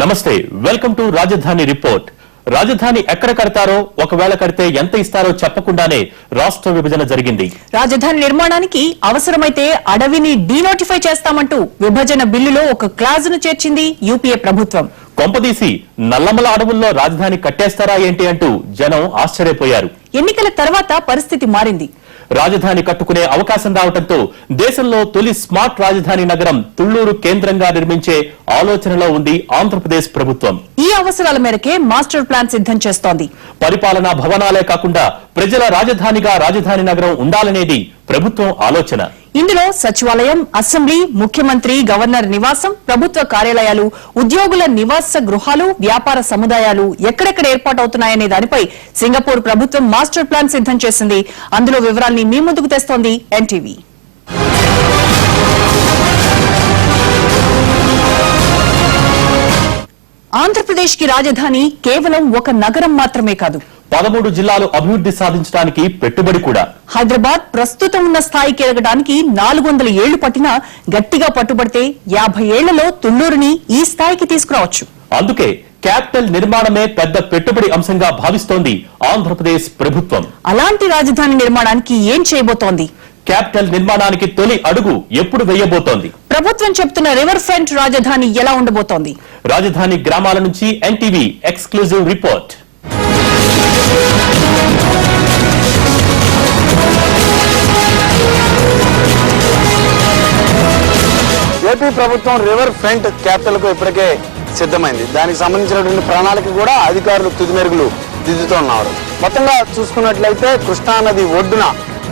నమస్తే, welcome to రాజధాని report. రాజధాని ఎక్కడ కడతారో, ఒకవేళ కడితే ఎంత ఇస్తారో చెప్పకుండానే రాష్ట్ర విభజన జరిగింది. రాజధాని నిర్మాణానికి అవసరమైతే అడవిని డీనోటిఫై చేస్తామంటూ విభజన బిల్లులో ఒక క్లాజును చేర్చింది యూపీఏ ప్రభుత్వం. కొంపదీసి నల్లమల అడవుల్లో రాజధాని కట్టేస్తారా ఏంటి అంటూ జనం ఆశ్చర్యపోయారు. ఎన్నికల తర్వాత పరిస్థితి మారింది. రాజధాని కట్టుకునే అవకాశం రావడంతో దేశంలో తొలి స్మార్ట్ రాజధాని నగరం తుళ్లూరు కేంద్రంగా నిర్మించే ఆలోచనలో ఉంది ఆంధ్రప్రదేశ్ ప్రభుత్వం. ఈ అవసరాల మేరకే మాస్టర్ ప్లాన్ సిద్ధం చేస్తోంది. పరిపాలనా భవనాలే కాకుండా ప్రజల రాజధానిగా రాజధాని నగరం ఉండాలనేది ప్రభుత్వం ఆలోచన. ఇందులో సచివాలయం, అసెంబ్లీ, ముఖ్యమంత్రి, గవర్నర్ నివాసం, ప్రభుత్వ కార్యాలయాలు, ఉద్యోగుల నివాస గృహాలు, వ్యాపార సముదాయాలు ఎక్కడెక్కడ ఏర్పాటవుతున్నాయనే దానిపై సింగపూర్ ప్రభుత్వం మాస్టర్ ప్లాన్ సిద్ధం చేసింది. అందులో వివరాల్ని మీ ముందుకు తెస్తోంది ఎన్టీవీ. ఆంధ్రప్రదేశ్ కి రాజధాని కేవలం ఒక నగరం మాత్రమే కాదు, 13 జిల్లాలు అభివృద్ధి సాధించడానికి పెట్టుబడి కూడా. హైదరాబాద్ ప్రస్తుతం ఉన్న స్థాయికి ఎదగడానికి 400 ఏళ్లు పట్టినా గట్టిగా పట్టుబడితే 50 ఏళ్లలో తుళ్లూరుని ఈ స్థాయికి తీసుకురావచ్చు. అందుకే క్యాపిటల్ నిర్మాణమే పెద్ద పెట్టుబడి అంశంగా భావిస్తోంది ఆంధ్రప్రదేశ్ ప్రభుత్వం. అలాంటి రాజధాని నిర్మాణానికి ఏం చేయబోతోంది? క్యాపిటల్ నిర్మాణానికి తొలి అడుగు ఎప్పుడు వేయబోతోంది? ప్రభుత్వం చెప్తున్న రివర్ ఫ్రంట్ రాజధాని ఎలా ఉండబోతోంది? రాజధాని గ్రామాల నుంచి ఎన్టీవీ ఎక్స్క్లూజివ్ రిపోర్ట్. ఏపీ ప్రభుత్వం రివర్ ఫ్రంట్ క్యాపిటల్ కు ఇప్పటికే సిద్ధమైంది. దానికి సంబంధించినటువంటి ప్రణాళిక కూడా అధికారులు తుది మెరుగులు దిద్దుతున్నారు. మొత్తంగా చూసుకున్నట్లయితే కృష్ణా నది ఒడ్డున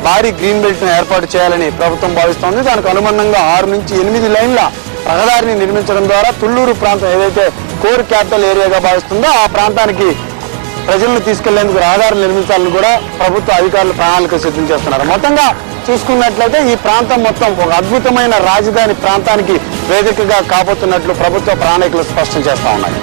భారీ గ్రీన్ బెల్ట్ ను ఏర్పాటు చేయాలని ప్రభుత్వం భావిస్తోంది. దానికి అనుబంధంగా 6 నుంచి 8 లైన్ల రహదారిని నిర్మించడం ద్వారా తుళ్లూరు ప్రాంతం ఏదైతే కోర్ క్యాపిటల్ ఏరియాగా భావిస్తుందో ఆ ప్రాంతానికి ప్రజలను తీసుకెళ్లేందుకు రహదారులు నిర్మించాలని కూడా ప్రభుత్వ అధికారులు ప్రణాళిక సిద్ధం చేస్తున్నారు. మొత్తంగా చూసుకున్నట్లయితే ఈ ప్రాంతం మొత్తం ఒక అద్భుతమైన రాజధాని ప్రాంతానికి వేదికగా కాబోతున్నట్లు ప్రభుత్వ ప్రణాళికలు స్పష్టం చేస్తా ఉన్నాయి.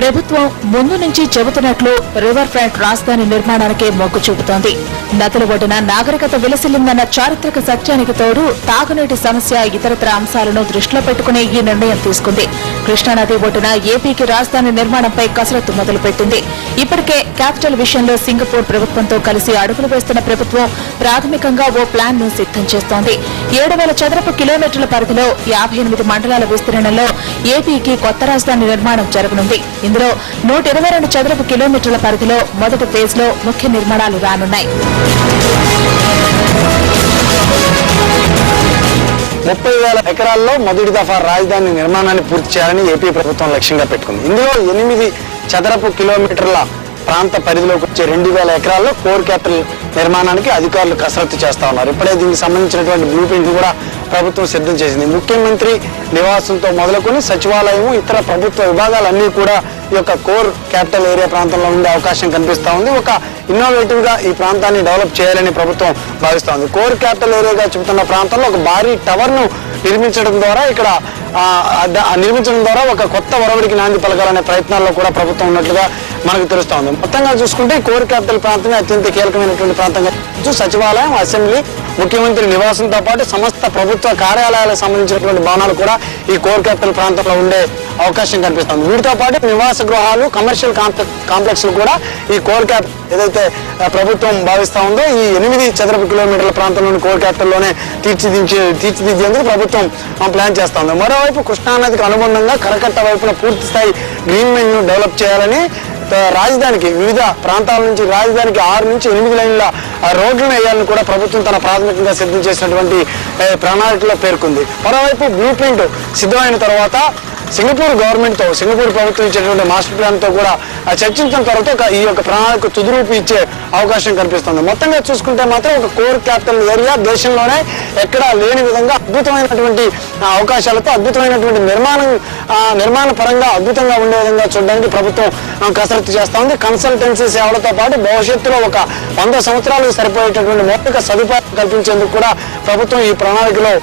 ప్రభుత్వం ముందు నుంచి చెబుతున్నట్లు రివర్ ఫ్రంట్ రాజధాని నిర్మాణానికే మొగ్గు చూపుతోంది. నదుల ఒడ్డున నాగరికత విలసిల్లిందన్న చారిత్రక సత్యానికి తోడు తాగునీటి సమస్య, ఇతరత్ర అంశాలను దృష్టిలో పెట్టుకునే ఈ నిర్ణయం తీసుకుంది. కృష్ణానది ఒడ్డున ఏపీకి రాజధాని నిర్మాణంపై కసరత్తు మొదలుపెట్టింది. ఇప్పటికే క్యాపిటల్ విషయంలో సింగపూర్ ప్రభుత్వంతో కలిసి అడుగులు వేస్తున్న ప్రభుత్వం ప్రాథమికంగా ఓ ప్లాన్ ను సిద్ధం చేస్తోంది. 7,000 చదరపు కిలోమీటర్ల పరిధిలో 58 మండలాల విస్తీర్ణంలో ఏపీకి కొత్త రాజధాని నిర్మాణం జరగనుంది. ఇందులో 122 చదరపు కిలోమీటర్ల పరిధిలో మొదటి ఫేజ్ లో ముఖ్య నిర్మాణాలు రానున్నాయి. 30,000 ఎకరాల్లో మొదటి దఫా రాజధాని నిర్మాణాన్ని పూర్తి చేయాలని ఏపీ ప్రభుత్వం లక్ష్యంగా పెట్టుకుంది. ఇందులో 8 చదరపు కిలోమీటర్ల ప్రాంత పరిధిలోకి వచ్చే 2,000 ఎకరాల్లో కోర్ క్యాపిటల్ నిర్మాణానికి అధికారులు కసరత్తు చేస్తా ఉన్నారు. ఇప్పుడే దీనికి సంబంధించినటువంటి బ్లూ ప్రింట్ కూడా ప్రభుత్వం సిద్ధం చేసింది. ముఖ్యమంత్రి నివాసంతో మొదలుకొని సచివాలయం, ఇతర ప్రభుత్వ విభాగాలన్నీ కూడా ఈ యొక్క కోర్ క్యాపిటల్ ఏరియా ప్రాంతంలో ఉండే అవకాశం కనిపిస్తా ఉంది. ఒక ఇన్నోవేటివ్ గా ఈ ప్రాంతాన్ని డెవలప్ చేయాలని ప్రభుత్వం భావిస్తా ఉంది. కోర్ క్యాపిటల్ ఏరియాగా చెబుతున్న ప్రాంతంలో ఒక భారీ టవర్ ను నిర్మించడం ద్వారా ఒక కొత్త ఒరవడికి నాంది పలకాలనే ప్రయత్నాల్లో కూడా ప్రభుత్వం ఉన్నట్లుగా మనకు తెలుస్తా ఉంది. మొత్తంగా చూసుకుంటే కోర్ క్యాపిటల్ ప్రాంతమే అత్యంత కీలకమైనటువంటి ప్రాంతంగా సచివాలయం, అసెంబ్లీ, ముఖ్యమంత్రి నివాసంతో పాటు సమస్త ప్రభుత్వ కార్యాలయాలకు సంబంధించినటువంటి భవనాలు కూడా ఈ కోర్ క్యాపిటల్ ప్రాంతంలో ఉండే అవకాశం కనిపిస్తుంది. వీటితో పాటు నివాస గృహాలు, కమర్షియల్ కాంప్లెక్స్ కూడా ఈ కోర్ క్యాపిటల్ ఏదైతే ప్రభుత్వం భావిస్తా ఉందో ఈ 8 చదరపు కిలోమీటర్ల ప్రాంతంలోని కోర్ క్యాపిటల్లోనే తీర్చిదిద్దేందుకు ప్రభుత్వం ప్లాన్ చేస్తా ఉంది. మరోవైపు కృష్ణానదికి అనుబంధంగా కరకట్ట వైపున పూర్తి స్థాయి గ్రీన్ బెల్ట్ ను డెవలప్ చేయాలని రాజధానికి వివిధ ప్రాంతాల నుంచి రాజధానికి 6 నుంచి 8 లైన్ల రోడ్లను వేయాలని కూడా ప్రభుత్వం తన ప్రాథమికంగా సిద్ధం చేసినటువంటి ప్రణాళికలో పేర్కొంది. మరోవైపు బ్లూ ప్రింట్ సిద్ధమైన తర్వాత సింగపూర్ ప్రభుత్వం ఇచ్చేటువంటి మాస్టర్ ప్లాన్ తో కూడా చర్చించిన తర్వాత ఈ యొక్క ప్రణాళిక తుదిరూపు ఇచ్చే అవకాశం కనిపిస్తుంది. మొత్తంగా చూసుకుంటే మాత్రం ఒక కోర్ క్యాపిటల్ ఏరియా దేశంలోనే ఎక్కడా లేని విధంగా అద్భుతమైనటువంటి అవకాశాలతో అద్భుతమైనటువంటి నిర్మాణ పరంగా అద్భుతంగా ఉండే విధంగా చూడడానికి ప్రభుత్వం కసరత్తు చేస్తా ఉంది. కన్సల్టెన్సీ సేవలతో పాటు భవిష్యత్తులో ఒక 100 సంవత్సరాలకు సరిపోయేటటువంటి మౌలిక సదుపాయాలు కల్పించేందుకు కూడా ప్రభుత్వం ఈ ప్రణాళికలో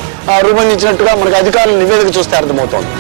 రూపొందించినట్టుగా మనకు అధికారుల నివేదిక చూస్తే అర్థమవుతోంది.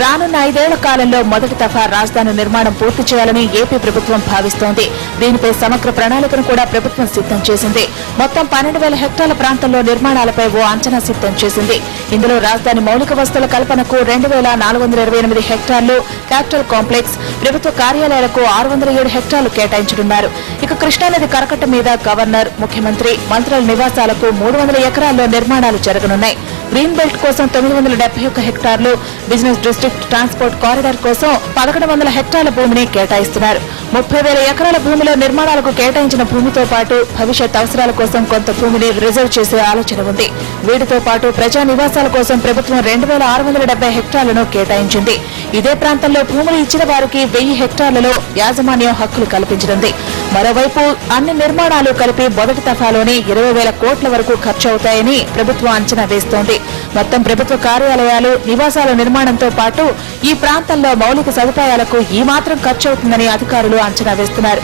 రానున్న 5 ఏళ్ల కాలంలో మొదటి దఫా రాజధాని నిర్మాణం పూర్తి చేయాలని ఏపీ ప్రభుత్వం భావిస్తోంది. దీనిపై సమగ్ర ప్రణాళికను కూడా ప్రభుత్వం సిద్ధం చేసింది. మొత్తం 12,000 హెక్టార్ల ప్రాంతంలో నిర్మాణాలపై ఓ అంచనా సిద్ధం చేసింది. ఇందులో రాజధాని మౌలిక వసతుల కల్పనకు 2,428 హెక్టార్లు, క్యాపిటల్ కాంప్లెక్స్, ప్రభుత్వ కార్యాలయాలకు 607 హెక్టార్లు కేటాయించనున్నారు. ఇక కృష్ణానది కరకట్ట మీద గవర్నర్, ముఖ్యమంత్రి, మంత్రుల నివాసాలకు 300 ఎకరాల్లో నిర్మాణాలు జరగనున్నాయి. గ్రీన్ బెల్ట్ కోసం 971 హెక్టార్లు, బిజినెస్ డిస్ట్రిక్ట్, ట్రాన్స్పోర్ట్ కారిడార్ కోసం 1100 హెక్టార్ల భూమిని కేటాయిస్తున్నారు. 30,000 ఎకరాల భూమిలో నిర్మాణాలకు కేటాయించిన భూమితో పాటు భవిష్యత్ అవసరాల కోసం కొంత భూమిని రిజర్వ్ చేసే ఆలోచన ఉంది. వీటితో పాటు ప్రజా నివాసాల కోసం ప్రభుత్వం 2,670 హెక్టార్లను కేటాయించింది. ఇదే ప్రాంతంలో భూములు ఇచ్చిన వారికి 1000 హెక్టార్లలో యాజమాన్యం హక్కులు కల్పించనుంది. మరోవైపు అన్ని నిర్మాణాలు కలిపి మొదటి దఫాలోనే 20,000 కోట్ల వరకు ఖర్చు అవుతాయని ప్రభుత్వం అంచనా వేస్తోంది. మొత్తం ప్రభుత్వ కార్యాలయాలు, నివాసాల నిర్మాణంతో పాటు ఈ ప్రాంతంలో మౌలిక సదుపాయాలకు ఈ మాత్రం ఖర్చు అవుతుందని అధికారులు అంచనా వేస్తున్నారు.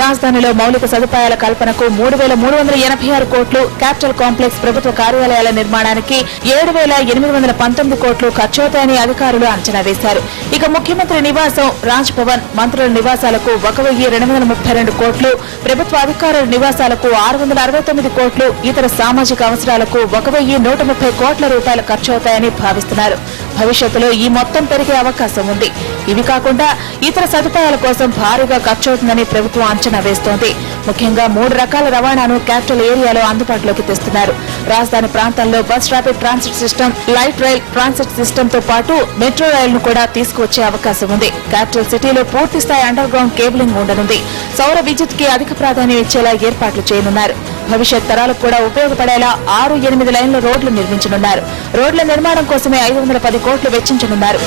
రాజధానిలో మౌలిక సదుపాయాల కల్పనకు 3,386 కోట్లు, క్యాపిటల్ కాంప్లెక్స్, ప్రభుత్వ కార్యాలయాల నిర్మాణానికి 7,819 కోట్లు ఖర్చవుతాయని అధికారులు అంచనా వేశారు. ఇక ముఖ్యమంత్రి నివాసం, రాజ్ భవన్, మంత్రుల నివాసాలకు 1,232 కోట్లు, ప్రభుత్వ అధికారుల నివాసాలకు 669 కోట్లు, ఇతర సామాజిక అవసరాలకు 1,130 కోట్ల రూపాయలు ఖర్చవుతాయని భావిస్తున్నారు. భవిష్యత్తులో ఈ మొత్తం పెరిగే అవకాశం ఉంది. ఇవి కాకుండా ఇతర సదుపాయాల కోసం భారీగా ఖర్చవుతుందని ప్రభుత్వం అంచనా వేస్తోంది. ముఖ్యంగా 3 రకాల రవాణాను క్యాపిటల్ ఏరియాలో అందుబాటులోకి తెస్తున్నారు. రాజధాని ప్రాంతంలో bus rapid transit system, light rail transit system తో పాటు మెట్రో రైలును కూడా తీసుకువచ్చే అవకాశం ఉంది. క్యాపిటల్ సిటీలో పూర్తి స్థాయి అండర్ గ్రౌండ్ కేబులింగ్ ఉండనుంది. సౌర విద్యుత్ కి అధిక ప్రాధాన్యం ఇచ్చేలా ఏర్పాట్లు చేయనున్నారు. భవిష్యత్ తరాలకు కూడా ఉపయోగపడేలా 6-8 లైన్ల రోడ్లు నిర్మించనున్నారు. రోడ్ల నిర్మాణం కోసమే 510 కోట్లు వెచ్చించనున్నారు.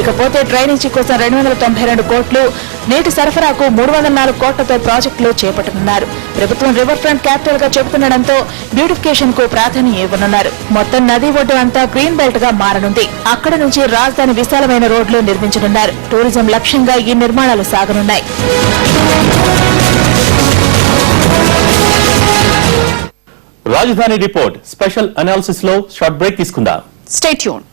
ఇకపోతే డ్రైనేజీ కోసం 292 కోట్లు, నీటి సరఫరాకు 304 కోట్లతో ప్రాజెక్టులు చేపట్టనున్నారు. ప్రభుత్వం రివర్ ఫ్రంట్ క్యాపిటల్ గా చెబుతుండటంతో బ్యూటిఫికేషన్ కు ప్రాధాన్యం ఇవ్వనున్నారు. మొత్తం నది ఒడ్డు అంతా గ్రీన్ బెల్ట్ గా మారనుంది. అక్కడ నుంచి రాజధాని విశాలమైన రోడ్లు నిర్మించనున్నారు. టూరిజం లక్ష్యంగా ఈ నిర్మాణాలు సాగనున్నాయి. రాజధాని రిపోర్ట్ స్పెషల్ అనాలిసిస్ లో షార్ట్ బ్రేక్ తీసుకుందాం. Stay tune.